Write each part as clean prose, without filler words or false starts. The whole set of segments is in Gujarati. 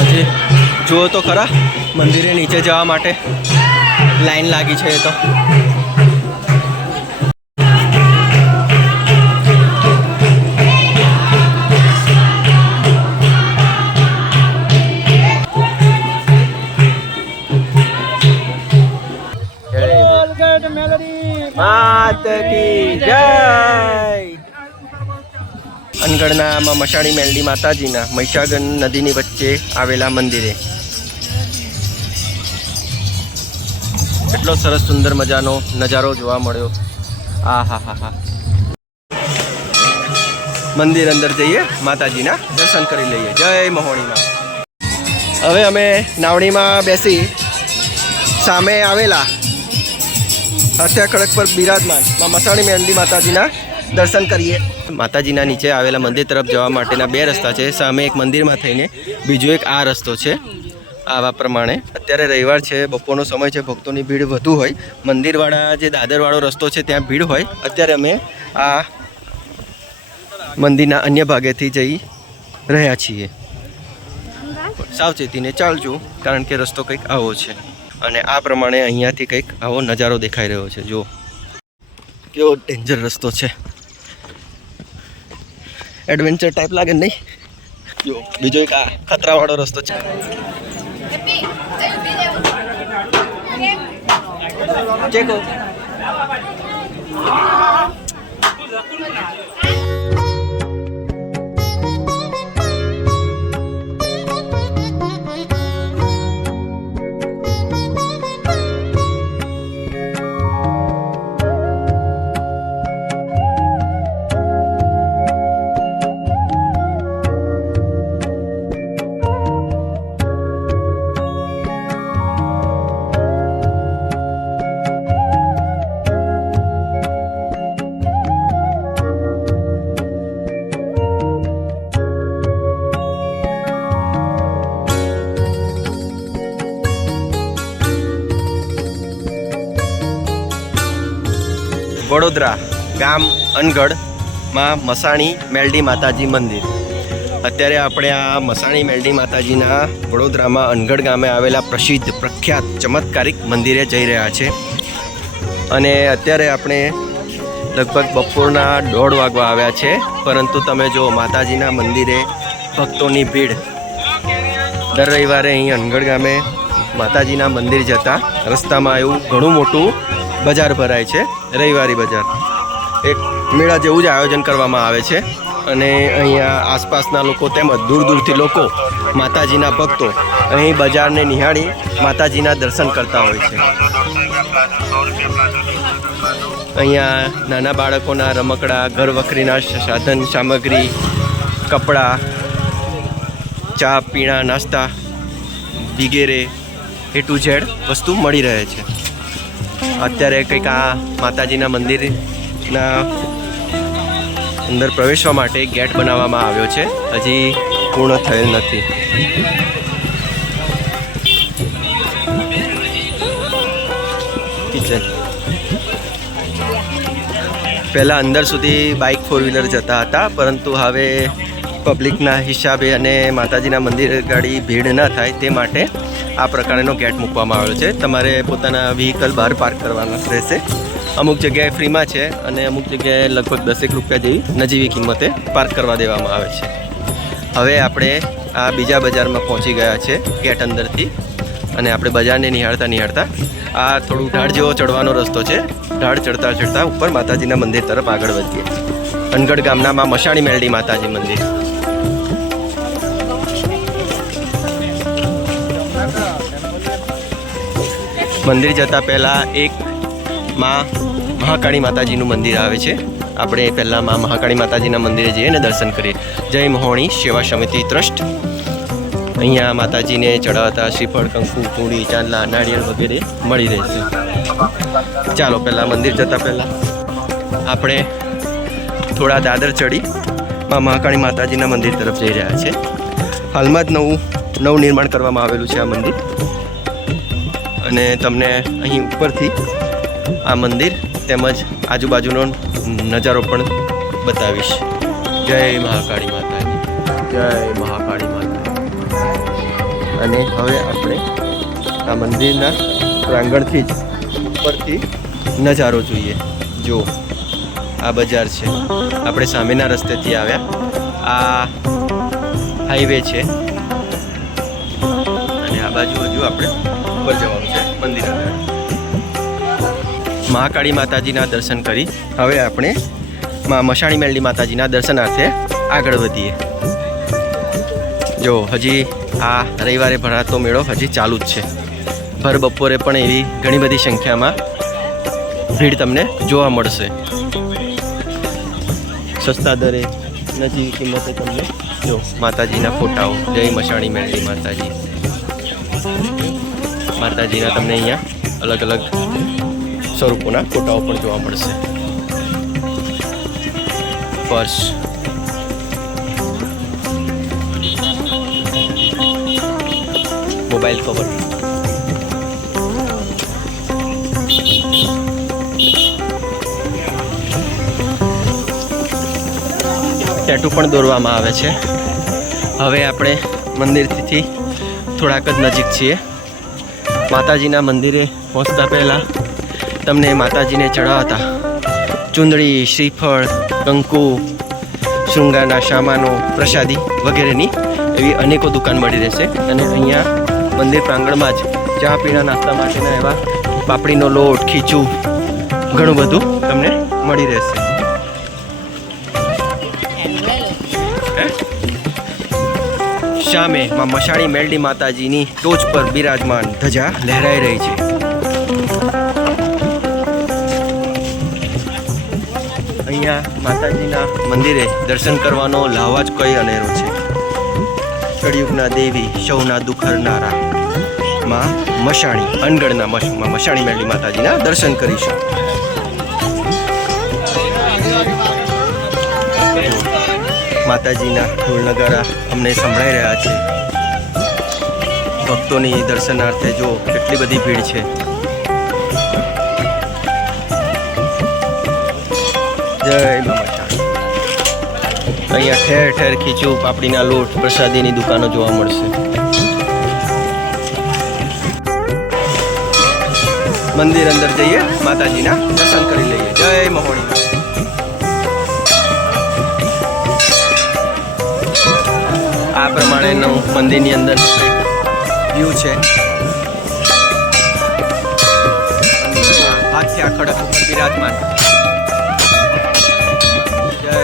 આજે જુઓ તો ખરા મંદિરે નીચે જવા માટે લાઈન લાગી છે. એ તો માત કી જય. અનગઢના મશાણી મેલડી માતાજીના મહીસાગર નદીની વચ્ચે આવેલા મંદિરે એટલો સરસ સુંદર મજાનો નજારો જોવા મળ્યો. આ હા હા હા. મંદિર અંદર જઈએ, માતાજીના દર્શન કરી લઈએ. જય મહોણીમાં. હવે અમે નાવડીમાં બેસી સામે આવેલા હથિયા ખડક પર બિરાજમાન મસાણી મેલડી માતાજીના દર્શન કરીએ. માતાજીના નીચે આવેલા મંદિર તરફ જવા માટેના બે રસ્તા છે. સામે એક મંદિરમાં થઈને બીજો એક આ રસ્તો છે. આવા પ્રમાણે અત્યારે રવિવાર છે, બપોરનો સમય છે, ભક્તોની ભીડ વધુ હોય. મંદિરવાળા જે દાદરવાળો રસ્તો છે ત્યાં ભીડ હોય. અત્યારે અમે આ મંદિરના અન્ય ભાગેથી જઈ રહ્યા છીએ. સાવચેતીને ચાલજો, કારણ કે રસ્તો કંઈક આવો છે અને આ પ્રમાણે અહીંયાથી કંઈક આવો નજારો દેખાઈ રહ્યો છે. જો કેવો ડેન્જર રસ્તો છે, એડવેન્ચર ટાઈપ લાગે નહીં? જો બીજો એક આ ખતરાવાળો રસ્તો છે. ચેકો વડોદરા ગામ અનગઢમાં મસાણી મેલડી માતાજી મંદિર. અત્યારે આપણે આ મસાણી મેલડી માતાજીના વડોદરામાં અનગઢ ગામે આવેલા પ્રસિદ્ધ પ્રખ્યાત ચમત્કારિક મંદિરે જઈ રહ્યા છે. અને અત્યારે આપણે લગભગ બપોરના 1:30 વાગવા આવ્યા છે, પરંતુ તમે જો માતાજીના મંદિરે ભક્તોની ભીડ. દર રવિવારે અહીં અનગઢ ગામે માતાજીના મંદિર જતા રસ્તામાં એવું ઘણું મોટું બજાર ભરાય છે, રવિવારી બજાર. એક મેળા જેવું જ આયોજન કરવામાં આવે છે અને અહીંયા આસપાસના લોકો તેમજ દૂર દૂરથી લોકો માતાજીના ભક્તો અહીં બજારને નિહાળી માતાજીના દર્શન કરતા હોય છે. અહીંયા નાના બાળકોના રમકડા, ઘર વખરીના સાધન સામગ્રી, કપડાં, ચા પીણા, નાસ્તા વગેરે A to Z વસ્તુ મળી રહે છે. અત્યારે કંઈક આ માતાજીના મંદિરના અંદર પ્રવેશવા માટે ગેટ બનાવવામાં આવ્યો છે, હજી પૂર્ણ થયેલ નથી. કિચન પહેલાં અંદર સુધી બાઇક 4-વ્હીલર જતા હતા, પરંતુ હવે પબ્લિકના હિસાબે અને માતાજીના મંદિર ગાડી ભીડ ન થાય તે માટે આ પ્રકારનો ગેટ મૂકવામાં આવ્યો છે. તમારે પોતાના વ્હીકલ બહાર પાર્ક કરવાના રહેશે. અમુક જગ્યાએ ફ્રીમાં છે અને અમુક જગ્યાએ લગભગ 10 રૂપિયા જેવી નજીવી કિંમતે પાર્ક કરવા દેવામાં આવે છે. હવે આપણે આ બીજા બજારમાં પહોંચી ગયા છે ગેટ અંદરથી, અને આપણે બજારને નિહાળતા આ થોડું ઢાળ જેવો ચડવાનો રસ્તો છે. ઢાળ ચડતા ઉપર માતાજીના મંદિર તરફ આગળ વધીએ. અનગઢ ગામના મસાણી મેલડી માતાજી મંદિર. મંદિર જતાં પહેલાં એક મહાકાળી માતાજીનું મંદિર આવે છે. આપણે પહેલાં મહાકાળી માતાજીના મંદિરે જઈએ અને દર્શન કરીએ. જય મહોણી સેવા સમિતિ ટ્રસ્ટ. અહીંયા માતાજીને ચડાવતા શ્રીફળ, કંકુ, ચૂડી, ચાંદલા, નાળિયેર વગેરે મળી રહેશે. ચાલો પહેલાં મંદિર જતાં પહેલાં આપણે થોડા દાદર ચડી મહાકાળી માતાજીના મંદિર તરફ જઈ રહ્યા છે. હાલમાં જ નવું નિર્માણ કરવામાં આવેલું છે આ મંદિર, અને તમને અહીં ઉપરથી આ મંદિર તેમજ આજુબાજુનો નજારો પણ બતાવીશ. જય મહાકાળી માતાજી, જય મહાકાળી માતાજી. અને હવે આપણે આ મંદિરના પ્રાંગણથી જ ઉપરથી નજારો જોઈએ. જો આ બજાર છે, આપણે સામેના રસ્તેથી આવ્યા. આ હાઈવે છે અને આ બાજુ હજુ આપણે ઉપર જવાનું છે મંદિર આગળ. મહાકાળી માતાજીના દર્શન કરી હવે આપણે મસાણી મેલડી માતાજીના દર્શનાર્થે આગળ વધીએ. જો હજી આ રવિવારે ભરાતો મેળો હજી ચાલુ જ છે. ભર બપોરે પણ એવી ઘણી બધી સંખ્યામાં ભીડ તમને જોવા મળશે. સસ્તા દરે નજીવી કિંમતે તમને જો માતાજીના ફોટાઓ, જય મસાણી મેલડી માતાજી, માતાજીના તમને અહીંયા અલગ અલગ સ્વરૂપોના ફોટાઓ પણ જોવા મળશે. પર્સ, મોબાઈલ કવર, ટેટુ પણ દોરવામાં આવે છે. હવે આપણે મંદિરથી થોડાક જ નજીક છીએ. માતાજીના મંદિરે પહોંચતા પહેલાં તમને માતાજીને ચડાવતા ચુંદડી, શ્રીફળ, કંકુ, શૃંગારના સામાનો, પ્રસાદી વગેરેની એવી અનેકો દુકાન મળી રહેશે. અને અહીંયા મંદિર પ્રાંગણમાં જ ચા પીણા, નાસ્તા માટેના એવા પાપડીનો લોટ, ખીચું ઘણું બધું તમને મળી રહેશે. સામે મસાણી મેલડી માતાજીની ટોચ પર બિરાજમાન ધજા લહેરાઈ રહી છે. અહીંયા માતાજીના મંદિરે દર્શન કરવાનો લાહવા જ કઈ અનેરો છે. કળિયુગના દેવી, સૌના દુઃખ હરનારા માં મસાણી અનગઢના મસાણી મેલડી માતાજીના દર્શન કરીશું. માતાજીના ઢોલ નગારા અમને સંભળાઈ રહ્યા છે. ભક્તોની દર્શનાર્થે જો કેટલી બધી ભીડ છે. જય મસાણી. અહીંયા ઠેર ઠેર ખીચું, પાપડીના લોટ, પ્રસાદીની દુકાનો જોવા મળશે. મંદિર અંદર જઈએ, માતાજીના દર્શન કરી લઈએ. જય મહોણી. આ પ્રમાણેનું મંદિરની અંદર વ્યૂ છે. હાથિયા ખડક ઉપર બિરાજમાન. જય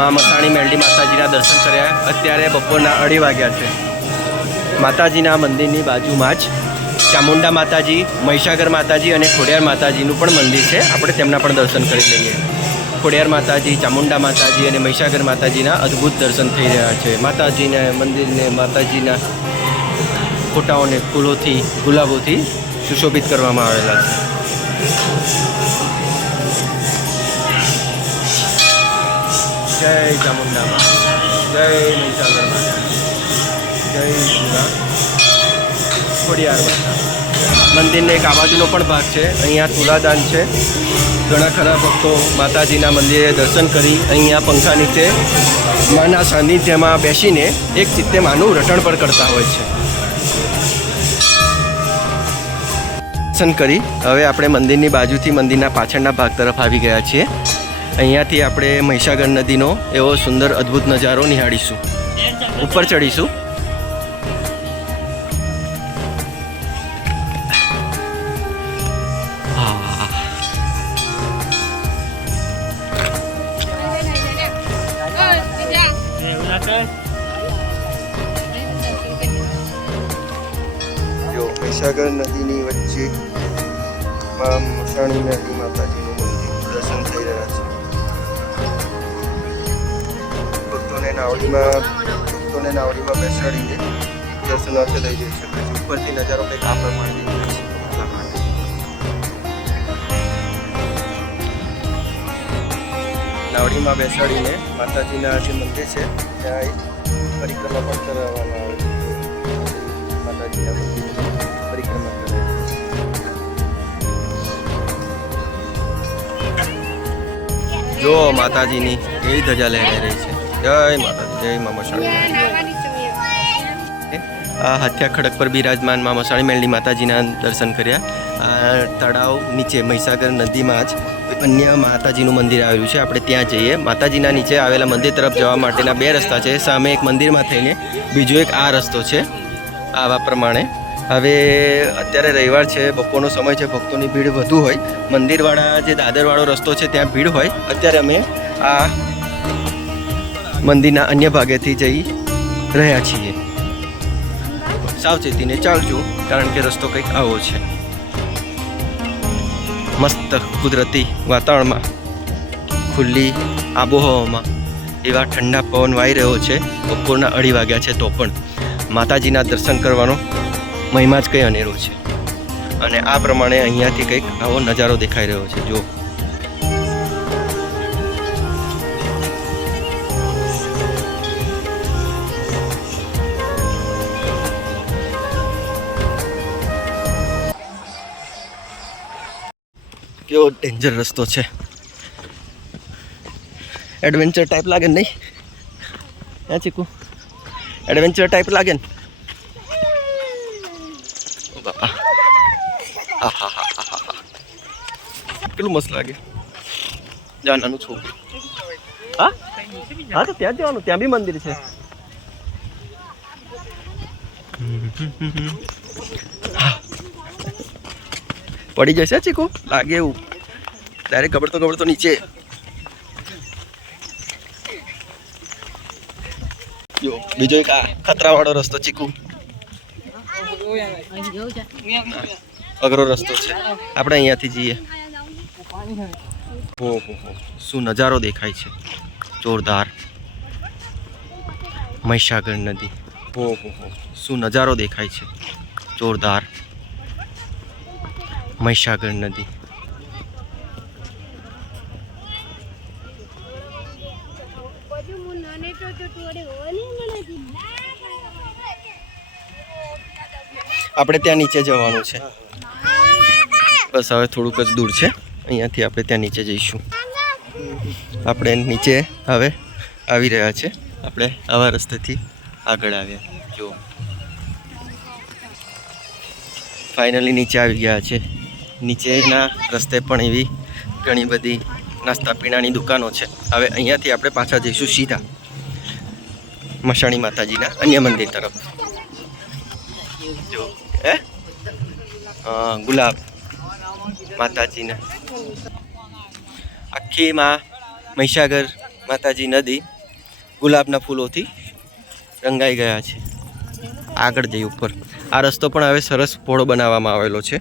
માં મસાણી મેલડી માતાજીના દર્શન કર્યા. અત્યારે બપોરના 2:30 વાગ્યા છે. માતાજીના મંદિરની બાજુમાં જ ચામુંડા માતાજી, મહીસાગર માતાજી અને ખોડિયાર માતાજીનું પણ મંદિર છે. આપણે તેમના પણ દર્શન કરી લઈએ. ખોડિયાર માતાજી, ચામુંડા માતાજી અને મહીસાગર માતાજીના અદ્ભુત દર્શન થઈ રહ્યા છે. માતાજીના મંદિરને માતાજીના ફોટાઓને ફૂલોથી, ગુલાબોથી સુશોભિત કરવામાં આવેલા છે. જય ચામુંડા માતા, જય મહીસાગર માતા, જય ખોડિયાર માતા. મંદિરને એક આ બાજુનો પણ ભાગ છે. અહીંયા તુલાદાન છે. ઘણા ખરા ભક્તો માતાજીના મંદિરે દર્શન કરી અહીંયા પંખા નીચે માના સાનિધ્યમાં બેસીને એક ચિત્તે માનું રટણ પણ કરતા હોય છે. દર્શન કરી હવે આપણે મંદિરની બાજુથી મંદિરના પાછળના ભાગ તરફ આવી ગયા છીએ. અહીંયાથી આપણે મહીસાગર નદીનો એવો સુંદર અદ્ભુત નજારો નિહાળીશું. ઉપર ચડીશું. જો મહીસાગર નદીની વચ્ચે મસાણી મેરડી માતાજીનું મંદિર દર્શન થઈ રહ્યા છે. ભક્તોને નાવડીમાં બેસાડીને દર્શનાર્થે લઈ જઈ શકે છે. ઉપરથી નજારો કંઈક આ પ્રમાણે દેખાય છે. નાવડીમાં બેસાડીને માતાજીના જે મંદિર છે ત્યાં એક પરિક્રમા પણ કરાવવામાં આવે છે. માતાજીના મંદિરની પરિક્રમા કરે જો માતાજીની કેવી ધજા લહેરાઈ રહી છે. જય માતાજી, જય મા મસાણી. આ હાથિયા ખડક પર બિરાજમાન મા મસાણી મેલડી માતાજીના દર્શન કર્યા. આ તળાવ નીચે મહીસાગર નદીમાં જ અન્ય માતાજીનું મંદિર આવેલું છે. આપણે ત્યાં જઈએ. માતાજીના નીચે આવેલા મંદિર તરફ જવા માટેના 2 રસ્તા છે. સામે એક મંદિરમાં થઈને બીજો એક આ રસ્તો છે. આવા પ્રમાણે હવે અત્યારે રવિવાર છે, બપોરનો સમય છે, ભક્તોની ભીડ વધુ હોય. મંદિરવાળા જે દાદરવાળો રસ્તો છે ત્યાં ભીડ હોય. અત્યારે અમે આ મંદિરના અન્ય ભાગેથી જઈ રહ્યા છીએ. સાવચેતીને ચાલજો કારણ કે રસ્તો કંઈક આવો છે. મસ્ત કુદરતી વાતાવરણમાં, ખુલ્લી આબોહવામાં એવા ઠંડા પવન વાઈ રહ્યો છે. બપોરના 2:30 વાગ્યા છે તો પણ માતાજીના દર્શન કરવાનો મહિમા જ કંઈ અનેરો છે. અને આ પ્રમાણે અહીંયાથી કંઈક આવો નજારો દેખાઈ રહ્યો છે. જો કેવો ડેન્જર રસ્તો છે. એડવેન્ચર ટાઈપ લાગે ને? નહીં હા ચીકુ, એડવેન્ચર ટાઈપ લાગે ને? બાપા, કેટલું મસ્ત લાગે. જા નાનું છોકરું. હા હા, તો ત્યાં જવાનું. ત્યાં બી મંદિર છે. પડી જશે ચીકુ, લાગે એવું. ડાયરેક્ટ ગબડતો નીચે. જો બીજો એક આ ખતરાવાળો રસ્તો ચીકુ, અઘરો રસ્તો છે. આપણે અહીંયાથી જઈએ. ઓહો, શું નજારો દેખાય છે. જોરદાર. મહીસાગર નદી. ઓહો, શું નજારો દેખાય છે. જોરદાર. મહીસાગર નદી. આપણે ત્યાં નીચે જવાનું છે. બસ હવે થોડુંક જ દૂર છે. અહીંયાથી આપણે ત્યાં નીચે જઈશું. આપણે નીચે હવે આવી રહ્યા છે. આપણે આવા રસ્તેથી આગળ આવ્યા. જો ફાઇનલી નીચે આવી ગયા છે. નીચેના રસ્તે પણ એવી ઘણી બધી નાસ્તા પીણાની દુકાનો છે. હવે અહીંયાથી આપણે પાછા જઈશું સીધા મસાણી માતાજીના અન્ય મંદિર તરફ. જો ગુલાબ માતાજીના આખી મહીસાગર માતાજી નદી ગુલાબના ફૂલોથી રંગાઈ ગયા છે. આગળ જઈ ઉપર આ રસ્તો પણ હવે સરસ પહોળો બનાવવામાં આવેલો છે.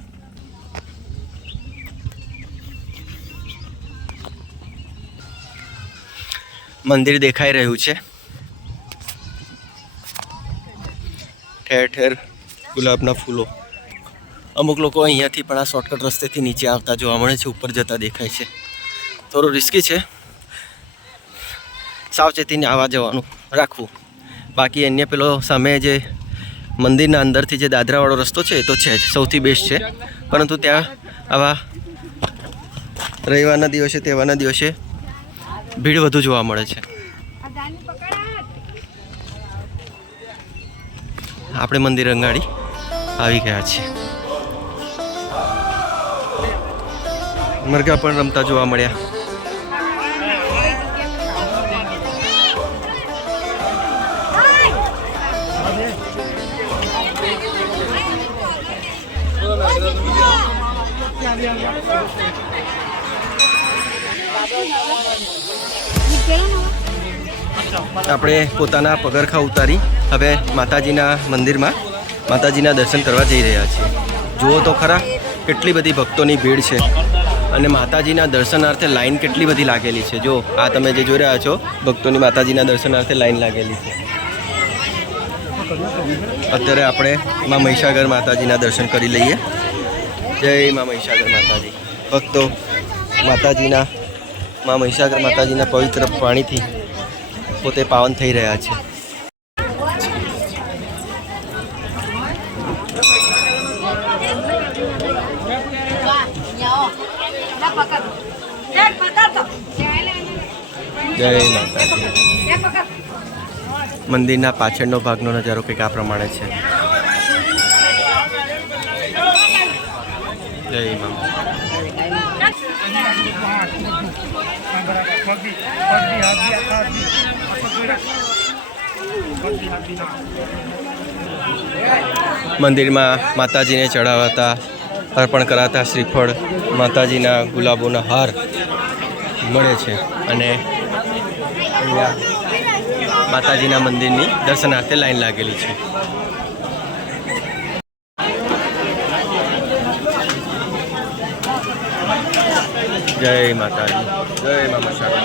મંદિર દેખાઈ રહ્યું છે. ઠેર ઠેર ગુલાબના ફૂલો. અમુક લોકો અહીંયાથી પણ આ શોર્ટકટ રસ્તેથી નીચે આવતા જોવા મળે છે. ઉપર જતા દેખાય છે. થોડું રિસ્કી છે. સાવચેતીને આવવા જવાનું રાખવું. બાકી અન્ય પેલો સામે જે મંદિરના અંદરથી જે દાદરાવાળો રસ્તો છે એ તો છે જ, સૌથી બેસ્ટ છે. પરંતુ ત્યાં આવા રવિવારના દિવસે, તહેવારના દિવસે ભીડ વધુ જોવા મળે છે. આપણે મંદિર અંગાડી આવી ગયા છીએ. મરઘા પણ રમતા જોવા મળ્યા. આપણે પોતાના પગરખા ઉતારી હવે માતાજીના મંદિરમાં માતાજીના દર્શન કરવા જઈ રહ્યા છીએ. જુઓ તો ખરા કેટલી બધી ભક્તોની ભીડ છે અને માતાજીના દર્શનાર્થે લાઈન કેટલી બધી લાગેલી છે. જો આ તમે જે જોઈ રહ્યા છો ભક્તોની માતાજીના દર્શનાર્થે લાઈન લાગેલી છે. અત્યારે આપણે માં મહિષાગર માતાજીના દર્શન કરી લઈએ. જય માં મહિષાગર માતાજી. ભક્તો માતાજીના માં મહિષાગર માતાજીના પવિત્ર પાણીથી પોતે પાવન થઈ રહ્યા છે. જય માતાજી. મંદિરના પાછળનો ભાગનો નજારો કંઈક આ પ્રમાણે છે. જય મા. મંદિરમાં માતાજીને ચડાવાતા અર્પણ કરાતા શ્રીફળ, માતાજીના ગુલાબોના હાર મળે છે અને અહીંયા માતાજીના મંદિરની દર્શનાર્થે લાઈન લાગેલી છે. જય માતાજી. જય મા મહિષાગર.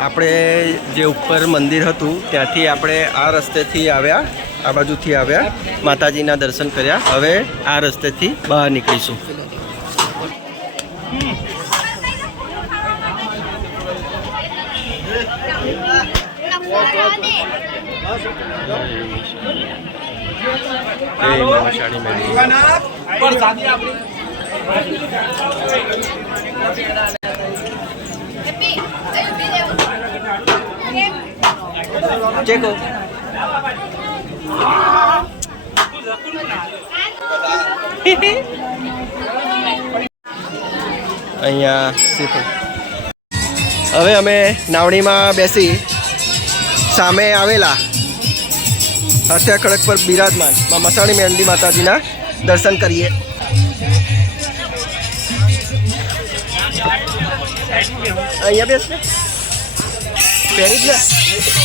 આપણે જે ઉપર મંદિર હતું ત્યાંથી આપણે આ રસ્તેથી આવ્યા, આ બાજુથી આવ્યા, માતાજીના દર્શન કર્યા. હવે આ રસ્તેથી બહાર નીકળીશું. ચેકો અહીંયા હવે અમે નાવડીમાં બેસી સામે આવેલા હથિયા ખડક પર બિરાજમાન માં મસાણી મેલડી માતાજીના દર્શન કરીએ. અહીંયા બેસ ને પહેરી જ ને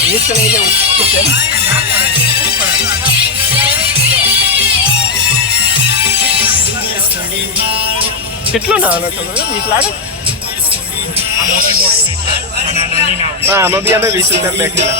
નીચ નહીં લેવું. કેટલો નાનો છો? વીસ લાગે. હા, આમાં બી અમે 20 રૂપિયા બેઠેલા.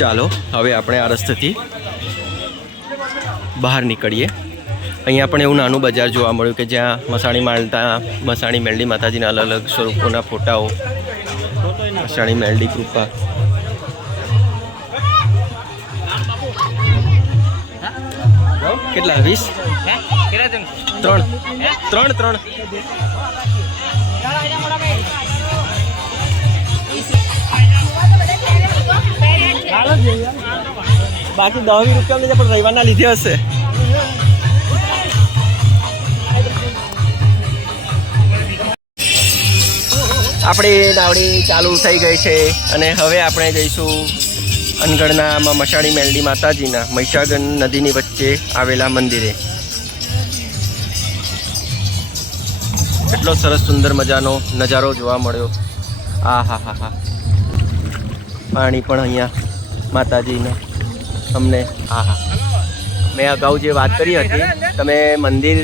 ચાલો હવે આપણે આ રસ્તેથી બહાર નીકળીએ. અહીંયા પણ એવું નાનું બજાર જોવા મળ્યું કે જ્યાં મસાણી મેલડી માતાજીના અલગ અલગ સ્વરૂપોના ફોટાઓ. મસાણી મેલડી કૃપા. કેટલા? 20? 3 બાકી 10 રૂપિયા પણ રવિવારના લીધે હશે. આપણી નાવડી ચાલુ થઈ ગઈ છે અને હવે આપણે જઈશું અનગઢના મસાણી મેલડી માતાજીના મહિષાગર નદીની વચ્ચે આવેલા મંદિરે. એટલો સરસ સુંદર મજાનો નજારો જોવા મળ્યો. આ હા હા હા. પાણી પણ અહીંયા માતાજીને અમને હા હા. મેં અગાઉ જે વાત કરી હતી, તમે મંદિર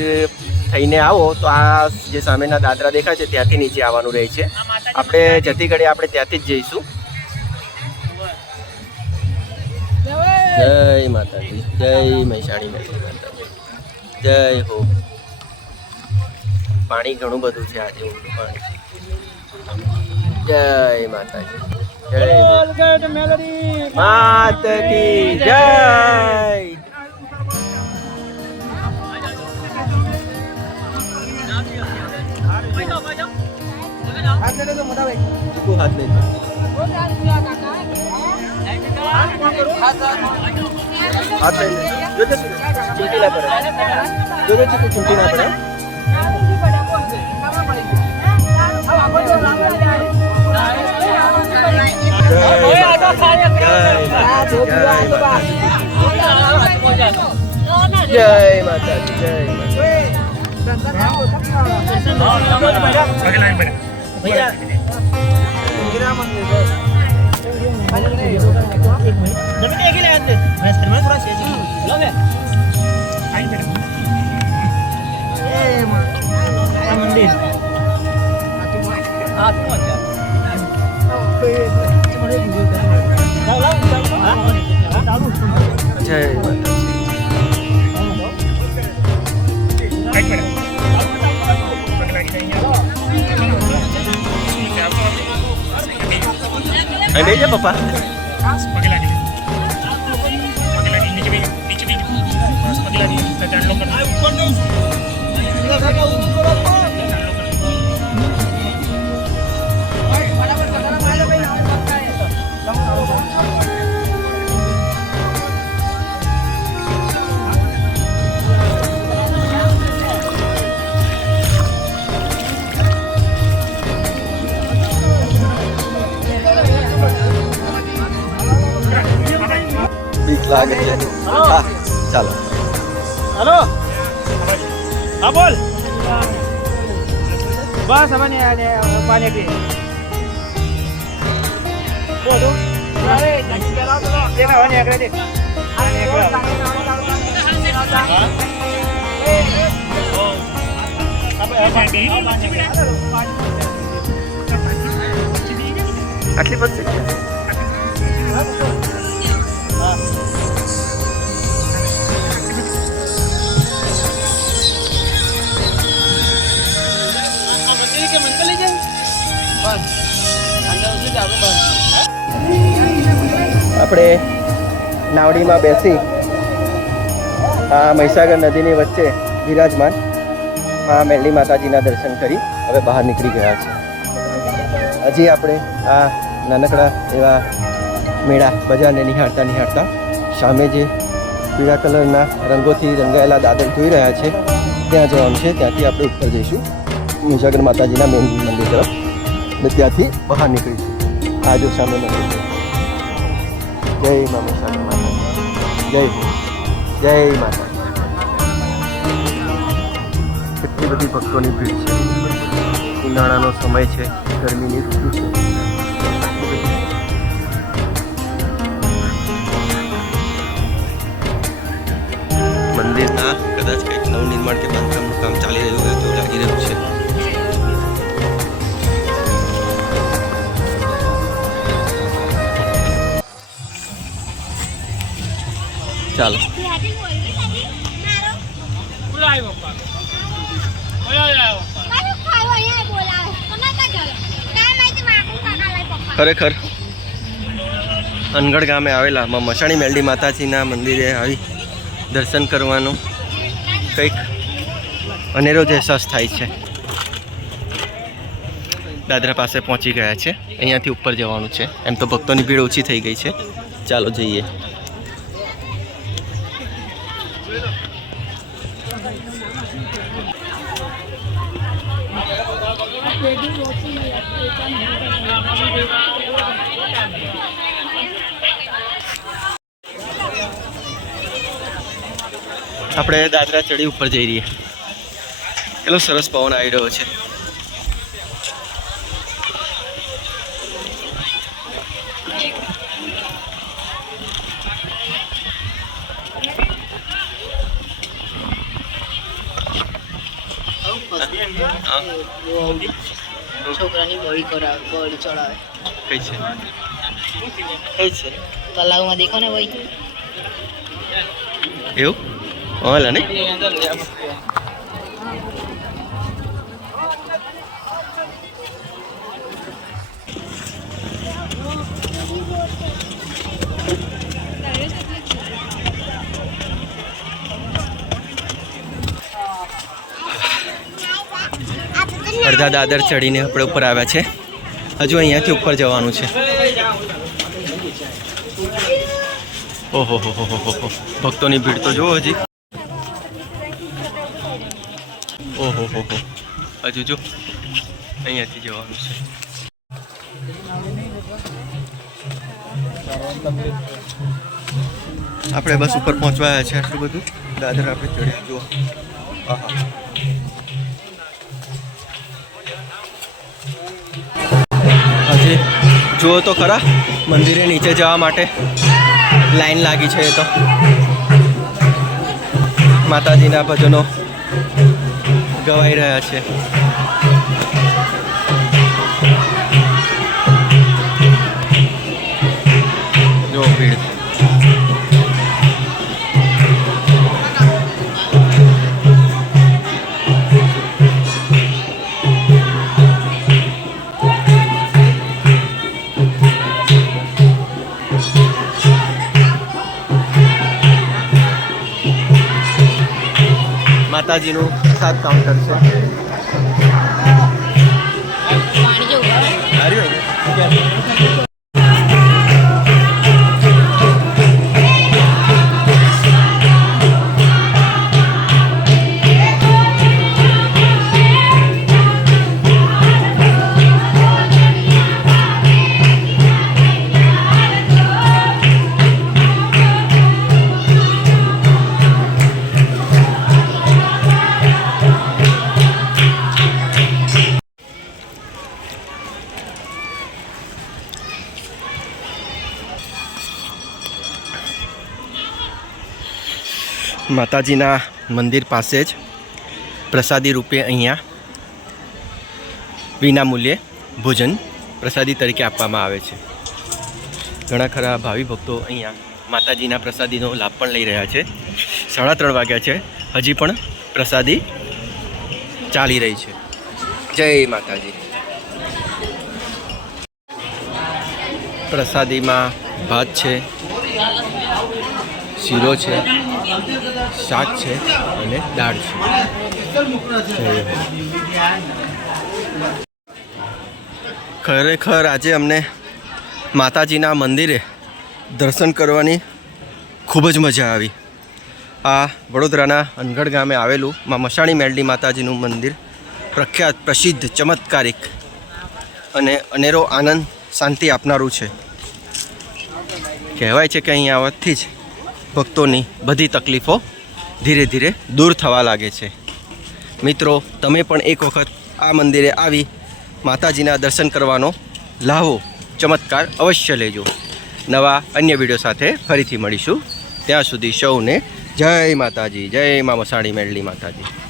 થઈને આવો તો આ જે સામેના દાદરા દેખાય છે ત્યાંથી નીચે આવવાનું રહે છે. આપણે જતી ઘડી આપણે ત્યાંથી જ જઈશું. જય માતાજી, જય મહેસાણી મેલડી માતાજી, જય હો. પાણી ઘણું બધું છે આજે, ઊંડું પાણી. જય માતાજી, જય માત કી જય. હાથ લઈ લે. જોજે ચૂંટી ના પડે. જોજે ચૂંટી ના પડે. જય માતાજી, જય અહીં બેસી જા પપ્પા. બીક લાગે છે. હા ચાલો. हेलो हाँ बोल बस अब पानी पी बोलो देखा होने अगले देख આટલી બસ છે. આપણે નાવડીમાં બેસી આ મહીસાગર નદીની વચ્ચે વિરાજમાન મા મેલડી માતાજીના દર્શન કરી હવે બહાર નીકળી ગયા છે. હજી આપણે આ નાનકડા એવા મેળા બજારને નિહાળતા સામે જે પીળા કલરના રંગોથી રંગાયેલા દાદર જોઈ રહ્યા છે ત્યાં જવાનું છે. ત્યાંથી આપણે ઉપર જઈશું મહીસાગર માતાજીના મેન મંદિર તરફ અને ત્યાંથી બહાર નીકળીશું. આ જો સામે મંદિર છે. જય મા મહીસાગર માતાજી, જય હો, જય માતા. કેટલી બધી ભક્તોની ભીડ છે. ઉનાળાનો સમય છે, ગરમીની ઋતુ છે. મંદિરના કદાચ કંઈક નવનિર્માણ કે બાંધકામનું કામ ચાલી રહ્યું હોય તેવું લાગી રહ્યું છે. ચાલો ખરેખર અનગઢ ગામે આવેલા મસાણી મેલડી માતાજીના મંદિરે આવી દર્શન કરવાનો કંઈક અનેરો જ અહેસાસ થાય છે. દાદરા પાસે પહોંચી ગયા છે. અહીંયાથી ઉપર જવાનું છે. એમ તો ભક્તોની ભીડ ઓછી થઈ ગઈ છે. ચાલો જઈએ. આપણે દાદરા ચડી ઉપર જઈ રહીએ. કેટલો સરસ પવન આવી રહ્યો છે. છોકરાની બળી કરાવે, બળી ચડાવે. કઈ છે કઈ છે તલાવમાં દેખો ને ભાઈ. એવું ઓલા ને અડધા દાદર ચડીને આપણે ઉપર આવ્યા છે. હજુ અહીંયાથી ઉપર જવાનું છે. ઓહો હો હો હો હો, ભક્તોની ભીડ તો જુઓ હજી. ઓહો હો હો, હજુ જો અહીંયાથી જવાનું છે. આપણે બસ ઉપર પહોંચવા આવ્યા છે. આટલું બધું દાદર આપણે ચડ્યા જુઓ. હજી જુઓ તો ખરા, મંદિરે નીચે જવા માટે લાઈન લાગી છે. એ તો માતાજીના ભજનો ગવાઈ રહ્યા છે. જો ભીડ. માતાજીનું પ્રસાદ કાઉન્ટર છે. પાણી જેવું હાર્યું ને? માતાજીના મંદિર પાસે જ પ્રસાદી રૂપે અહીંયા વિના મૂલ્યે ભોજન પ્રસાદી તરીકે આપવામાં આવે છે. ઘણા ખરા ભાવિ ભક્તો અહીંયા માતાજીના પ્રસાદીનો લાભ પણ લઈ રહ્યા છે. 3:30 વાગ્યા છે, હજી પણ પ્રસાદી ચાલી રહી છે. જય માતાજી. પ્રસાદીમાં ભાત છે, શીરો છે, શાક છે અને દાળ છે. ખરેખર આજે અમને માતાજીના મંદિરે દર્શન કરવાની ખૂબ જ મજા આવી. આ વડોદરાના અનગઢ ગામે આવેલું માં મસાણી મેલડી માતાજીનું મંદિર પ્રખ્યાત, પ્રસિદ્ધ, ચમત્કારિક અને અનેરો આનંદ, શાંતિ આપનારું છે. કહેવાય છે કે અહીં આવવાથી જ ભક્તોની બધી તકલીફો ધીરે ધીરે દૂર થવા લાગે છે. મિત્રો, તમે પણ એક વખત આ મંદિરે આવી માતાજીના દર્શન કરવાનો લાહવો, ચમત્કાર અવશ્ય લેજો. નવા અન્ય વિડીયો સાથે ફરીથી મળીશું. ત્યાં સુધી સૌને જય માતાજી, જય મા મસાણી મેલડી માતાજી.